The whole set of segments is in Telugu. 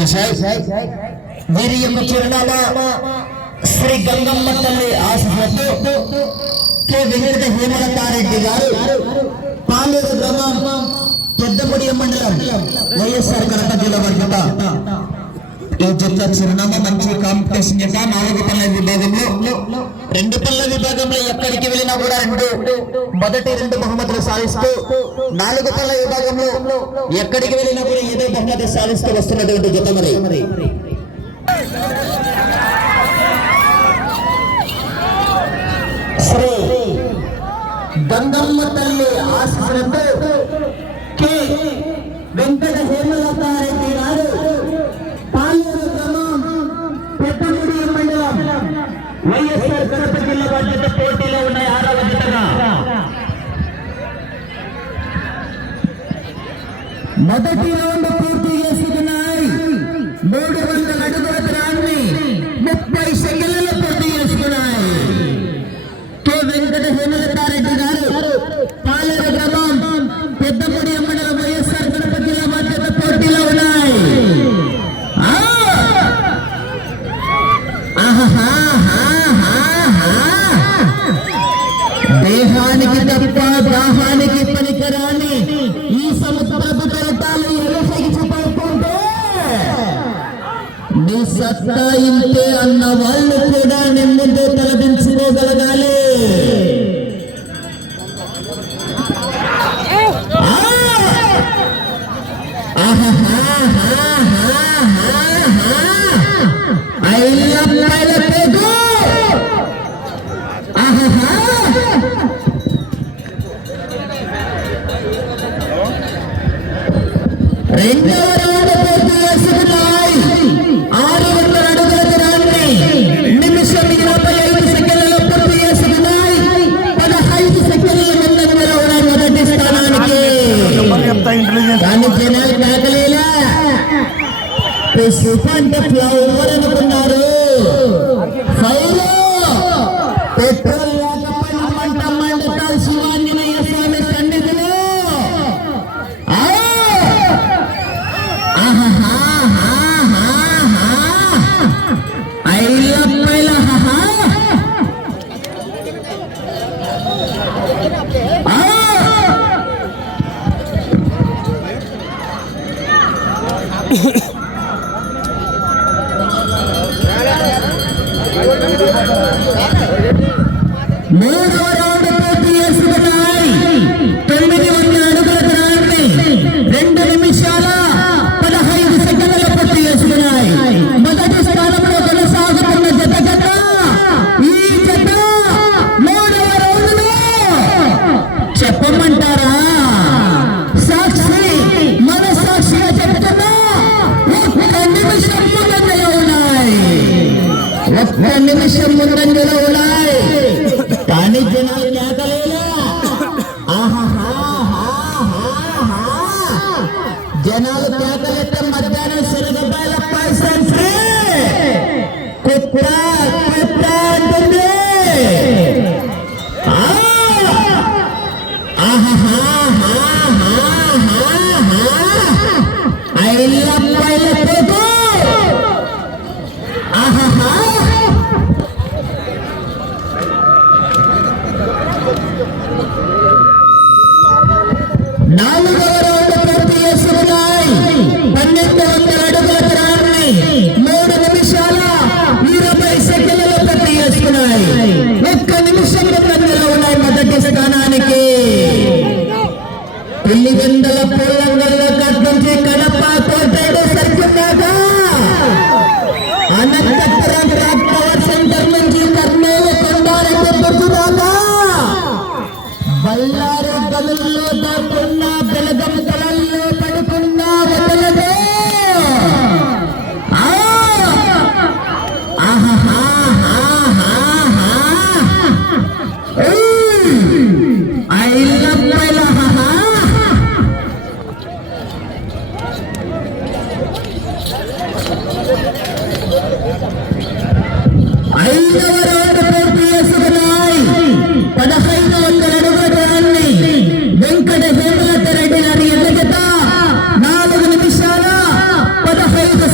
వచ్చేసాయి. వీరి యొక్క చిరునామా శ్రీ గంగమ్మ తల్లి ఆశీస్సులతో కె వెంకట హేమలతారెడ్డి గారు, పాలేరు గ్రామం, పెద్దపొడి మండలం, వైఎస్ఆర్ కడప జిల్లా వర్గత. ఈ జత చిరునామా మంచి కాంపిటీషన్ యొక్క 4 పళ్ళ విభాగంలో 2 పళ్ళ విభాగంలో ఎక్కడికి వెళ్ళినా కూడా మొదటి 2 బహుమతులు సాధిస్తూ, 4 పళ్ళ విభాగంలో ఎక్కడికి వెళ్ళినా కూడా ఏదో బహుమతి సాధిస్తూ వస్తున్నటువంటి జత మరి. శ్రీ గంగమ్మ తల్లి ఆశీస్సులతో కె వెంకట హేమలతారెడ్డి గారు, పాలేరు గ్రామం, పెద్దపొడి మండలం, వైఎస్ఆర్ కడప జిల్లా బాధ్యత పోటీలో ఉన్నాయి. 6వ జతగా మొదటి రౌండ్ పూర్తి చేసుకున్నాయి. 300 అడుగుల దూరాన్ని 30 సెకండ్లలో పూర్తి చేసుకున్నాయి. కె వెంకట హేమలతారెడ్డి గారు, పాలేరు గ్రామం, పెద్దపొడి మండలం, వైఎస్ఆర్ కడప జిల్లా బాధ్యత పోటీలో ఉన్నాయి. దేహానికి తప్ప దాహానికి పనికిరాని ఈ సముద్రపు కెరటాలు ఎరసగిపోతుంటే నీ సత్తా ఇంతే అన్న వాళ్ళు కూడా నీ ముందు తలదించుకోగలగాలి. రెండవ రౌండ్ పూర్తి చేసుకున్నాయి. 600 అడుగుల దూరాన్ని నిమిషం 25 సెకండ్లలో పూర్తి చేసుకున్నాయి. 15 సెకండ్ల ముందంజలో ఉన్నాయి మొదటి స్థానానికి. కానీ జనాలు కాకలేలా అంటే ఫ్లవర్ అనుకున్నారు. పెట్రోల్ లేకపోయినా మంట మండటాలు శివాంజనేయ స్వామి సన్నిధిలో. మూడవ రౌండ్ పూర్తి చేసుకున్నాయి. 900 అడుగుల దూరాన్ని 2 నిమిషాల 15 సెకండ్ల పూర్తి చేసుకున్నాయి. మొదటి స్థానంలో కొనసాగుతున్న జత ఈ జత 3వ రౌండ్లో చెప్పమంటారా? సాక్షి మన సాక్షిగా చెప్తున్నా 1 నిమిషం ముందంజలో ఉన్నాయి. 1 నిమిషం ముందంజలో ఉన్నాయి. కానీ జనాలు కేకలేలా. జనాలు కేకలెత్తే మధ్యాహ్నం సిరగడ్డాల పాయసం ఫ్రీ కుట్ర అంటుంది.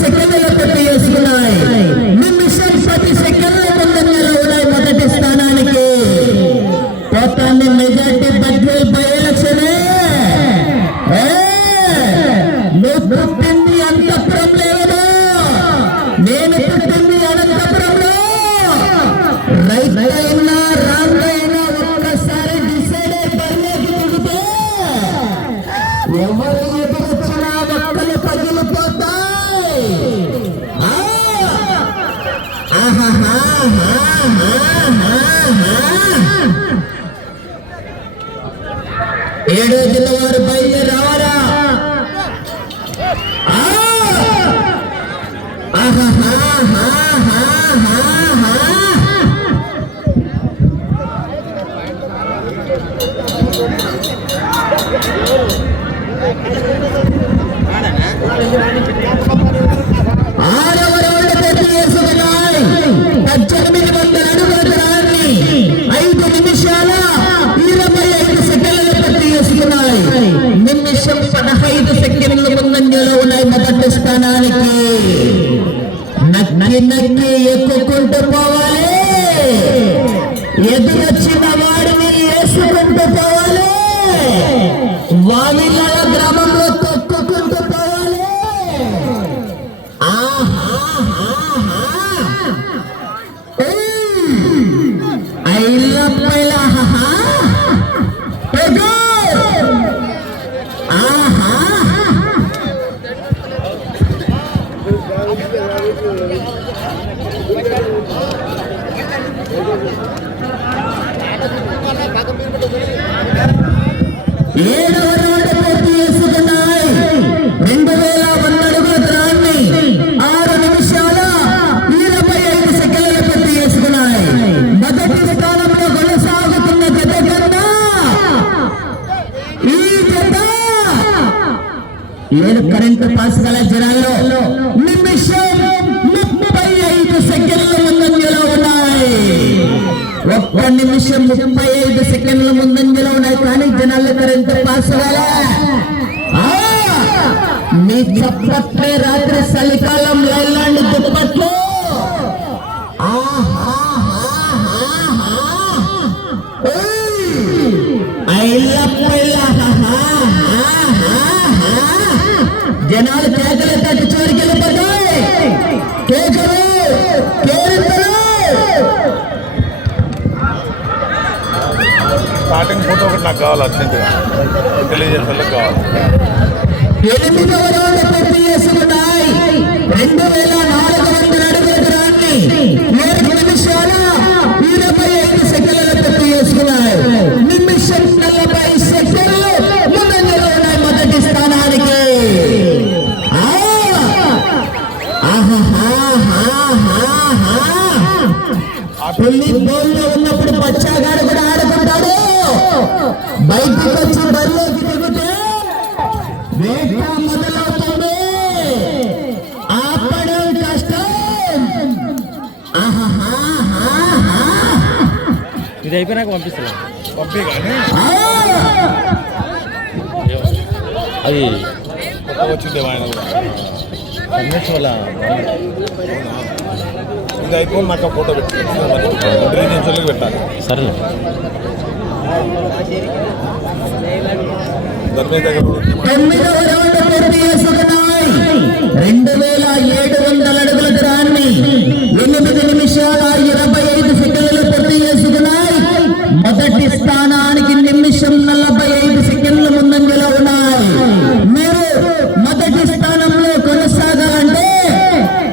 సెకండ్ల పెట్టి వేసుకున్నాయి. నిమిషం 10 సెకండ్ల ముందంజలో ఉన్నాయి మొదటి స్థానానికి. పోతాన్ని మెజార్టీ బద్వేల్ బై ఎలక్షనే. నువ్వు పుట్టింది అంతపురం లేదు, నేను పుట్టింది అనంతపురంలో. రైట్ అయినా రాంగ్ అయినా ఒక్కసారి డిసైడ్ అయి బరిలోకి దిగితే ఎవరు ఎదురొచ్చినా ఒక్కలు పగిలిపోతాయి. ఏడో జిల్లా వారు బయలుదేరి రావారా? ఆరవ రౌండ్ పూర్తి చేసుకున్నాయి. 1800 అడుగుల దూరాన్ని 5 నిమిషాల 25 సెకండ్ల పూర్తి చేసుకున్నాయి. నిమిషం 15 సెకండ్ల ముందంజలో ఉన్నాయి మొదటి స్థానానికి. నక్కి నక్కి ఎక్కుకుంటూ పోవాలి, ఎదురొచ్చిన వాడిని వేసుకుంటూ పోవాలి, వావిల గ్రామంలో తొక్కుకుంటూ పోవాలి. ఏడవ రౌండ్ పూర్తి చేసుకున్నాయి. 2100 అడుగుల దూరాన్ని 6 నిమిషాల 25 సెకండ్ల పూర్తి చేసుకున్నాయి. మొదటి స్థానంలో కొనసాగుతున్న జత కన్నా ఈ జత ఏడు కరెంటు పాస్ గల జనాల్లో నిమిషం 35 సెకండ్ల ముందంజలో ఉన్నాయి. ఒక్క నిమిషం 35 సెకండ్ల ముందంజలో ఉన్నాయి. కానీ జనాలు కరెంటు పాస్ అవ్వాలా? మీ చప్పట్లే రాత్రి చలికాలం లైలాండ్ దుప్పట్లు. జనాలు కేకలు తట్టు చివరికి వెళ్ళిపోతాయి. కేకలు కేరింతలు. స్టార్టింగ్ ఫోటో ఒకటి నాకు కావాలి, అర్జెంటుగా ఇంటెలిజెన్స్ వాళ్ళకి కావాలి. 8వ రౌండ్ పూర్తి చేసుకున్నాయి. 2400 అడుగుల దూరాన్ని 7 నిమిషాల 25 సెకండ్ల పూర్తి చేసుకున్నాయి. నిమిషం 40 సెకండ్లు ముందంజలో ఉన్నాయి మొదటి స్థానానికి. పెళ్లి బోల్లో ఉన్నప్పుడు బచ్చాగాడు కూడా ఆడుకుంటాడు. బయటికి వచ్చి బరిలోకి దిగితే వేట మొదలవుతుంది. ఆపడం కష్టం. ఇది అయిపోయినాక పంపిస్తా. పంపి కానీ అది వచ్చింది ఆయన కూడా వల్ల ఇది అయిపోయి నాకు ఫోటో పెట్టి ఇంటెలిజెన్స్ వాళ్ళకి పెట్టాలి. సరే దగ్గర 9వ రౌండ్ పూర్తి చేసుకున్నాయి. 2700 అడుగుల దూరాన్ని 8 నిమిషాల 25 సెకండ్లు పూర్తి చేసుకున్నాయి. మొదటి స్థానానికి నిమిషం 45 సెకండ్ల ముందంజలో ఉన్నాయి. మీరు మొదటి స్థానంలో కొనసాగాలంటే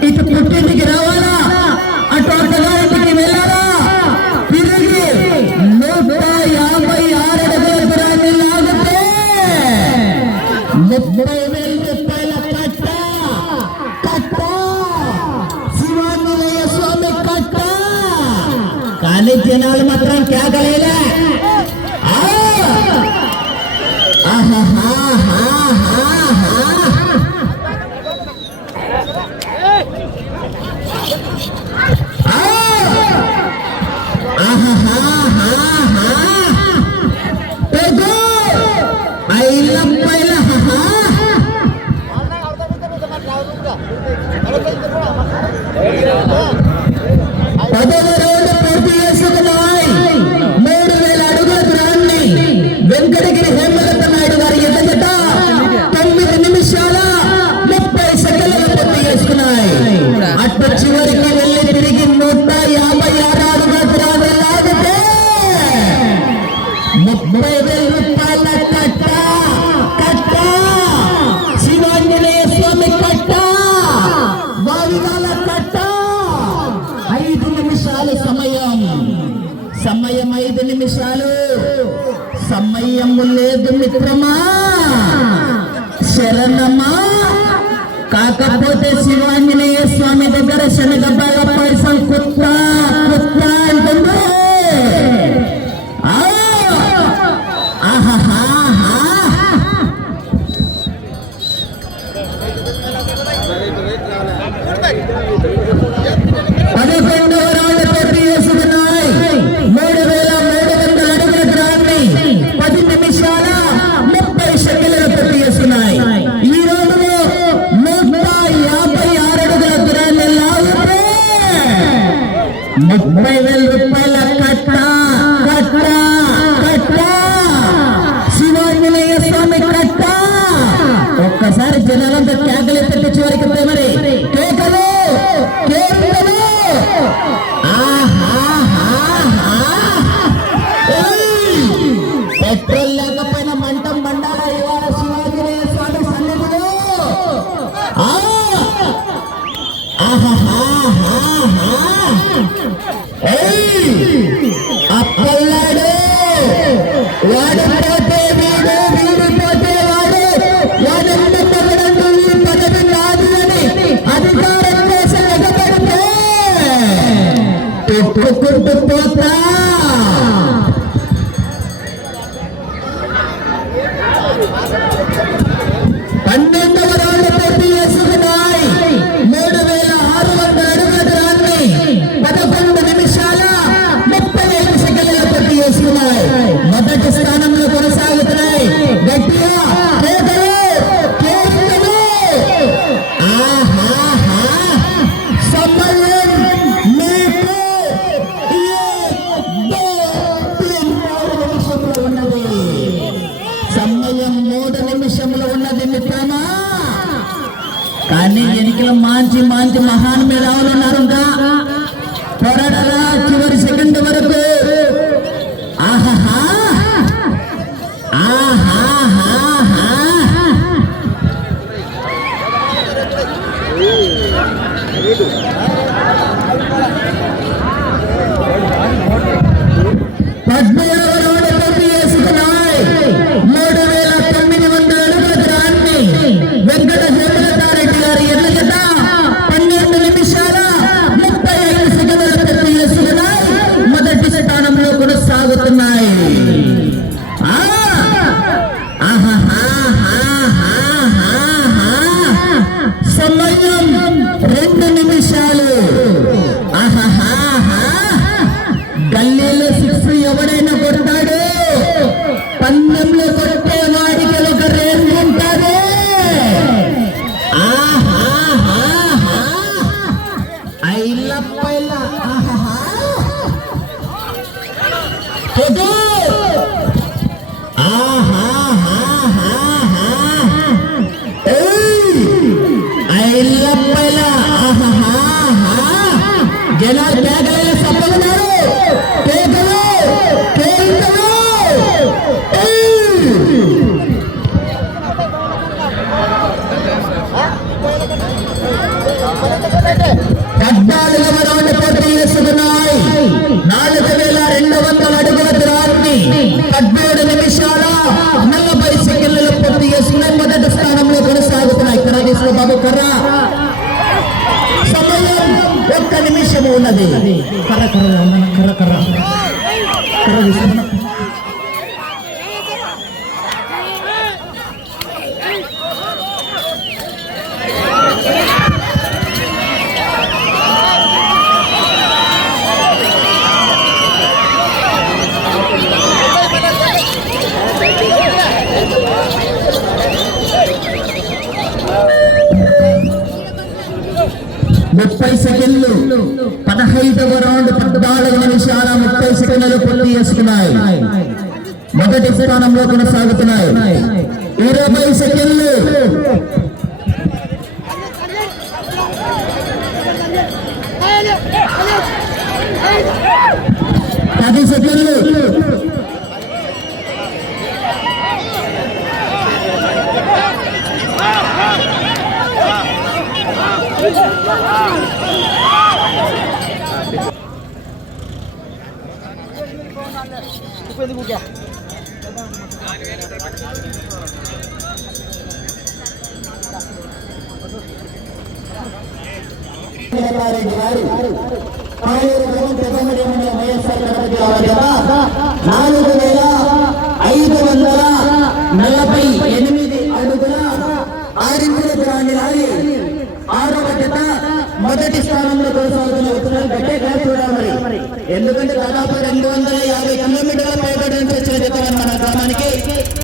ఇటు పుట్టింటికి రావాలా, అటు అత్తగారింటికి వెళ్ళాలా, తిరిగి 156 అడుగుల దూరాన్ని లాగితే 30,000 రూపాయల కట్ట శివానందయ్య స్వామి కట్ట. కానీ జనాలు మాత్రం కేకలేలే. 10వ రౌండ్ పూర్తి చేసుకున్నాయి. 3000 అడుగుల దూరాన్ని వెంకటగిరి హేమలత నాయుడు గారి ఎదుట 9 నిమిషాల 30 సెకండ్లు పూర్తి చేసుకున్నాయి. అటు చివరికి వెళ్ళి తిరిగి 156 అడుగుల దూరాన్ని లాగితే 30,000 రూపాయల కట్ట శివాంజనేయ స్వామి కట్ట వావిదాల కట్ట. 5 నిమిషాలు సమయం 5 నిమిషాలు సమయం లేదు మిత్రమా, శరణమా. కాకపోతే శివాంజనేయ స్వామి దగ్గర శనగబాల పైసలు కుత్త అంటుంది. పదకొండవ రౌండ్ పూర్తి చేసుకున్నాయి. 3300 అడుగుల దూరాన్ని 10 నిమిషాల 30 సెకండ్లు పూర్తి చేసుకున్నాయి. ఈ రోజులో 156 అడుగుల దూరాన్ని లాగితే 30,000 రూపాయల కట్ట శివాంజనేయ స్వామి కట్ట. ఒక్కసారి జనాలంతా కేకలు పెట్టి చివరికి మరి కేకలు పెట్రోల్ లేకపోయినా మంటం మండాల ఇవాళ శివాంజనేయ స్వామి సన్నిధిలో. అప్పల్లాడు వాడు పోతే వీడు, వీడు పోతే వాడు, వాడంతా తగ్గడంతో ఈ పదవి కాదు అని అధికారం కోసం ఎగబడితే పెట్టుకుంటూ పోతా. పన్నెండవ రౌండ్ పూర్తి చేసుకున్నాయి. 3600 అడుగుల దూరాన్ని 11 నిమిషాల 35 సెకండ్లు పూర్తి చేసుకున్నాయి. మొదటి స్థానంలో కొనసాగుతున్నాయి. గట్టిగా సమయం మీకు 3 నిమిషంలో ఉన్నది. సమయం 3 నిమిషంలో ఉన్నది మిత్రమా. కానీ ఎన్నికల మంచి మహాన్ మేధావులు ఉన్నారు. ఇంకా పోరాడరా చివరి సెకండ్ వరకు. వెంకట హేమలతారెడ్డి గారి ఎదుట 12 నిమిషాల 35 సెకండ్లు పూర్తి చేసుకున్నాయి. మొదటి స్థానంలో కొనసాగుతున్నాయి. సమయం 2 నిమిషాలు. గల్లీలో 6 ఎవడైనా కొడతాడు, పందెంలో కొట్టే వాడికి ఒక రేంజ్ ఉంటుంది. జనాలు కేకలు సప్పగున్నారు. కేకలు కేకలు. 14వ రౌండ్ పూర్తి చేసుకున్నాయి. 4200 అడుగుల దూరాన్ని 17 నిమిషాల 40 సెకండ్లు పూర్తి చేసుకున్నాయి. మొదటి స్థానంలో కొనసాగుతున్నాయి. కర్ర తీసుకో బాబు, కర్ర. సమయం 1 నిమిషం ఉన్నది. కర్ర తీసుకున్నా. 30 సెకండ్లు 15వ రౌండ్ 14 నిమిషాల 30 సెకండ్లు పూర్తి చేసుకున్నాయి. మొదటి స్థానంలో కొనసాగుతున్నాయి. 20 సెకండ్లు 10 సెకండ్లు 4,548 అడుగుల 6 ఇంచుల దూరాన్ని లాగి 6వ జత మొదటి స్థానంలో కొనసాగుతున్న ఉత్తరాలు గట్టే చూడాలి. ఎందుకంటే దాదాపు 250 కిలోమీటర్ల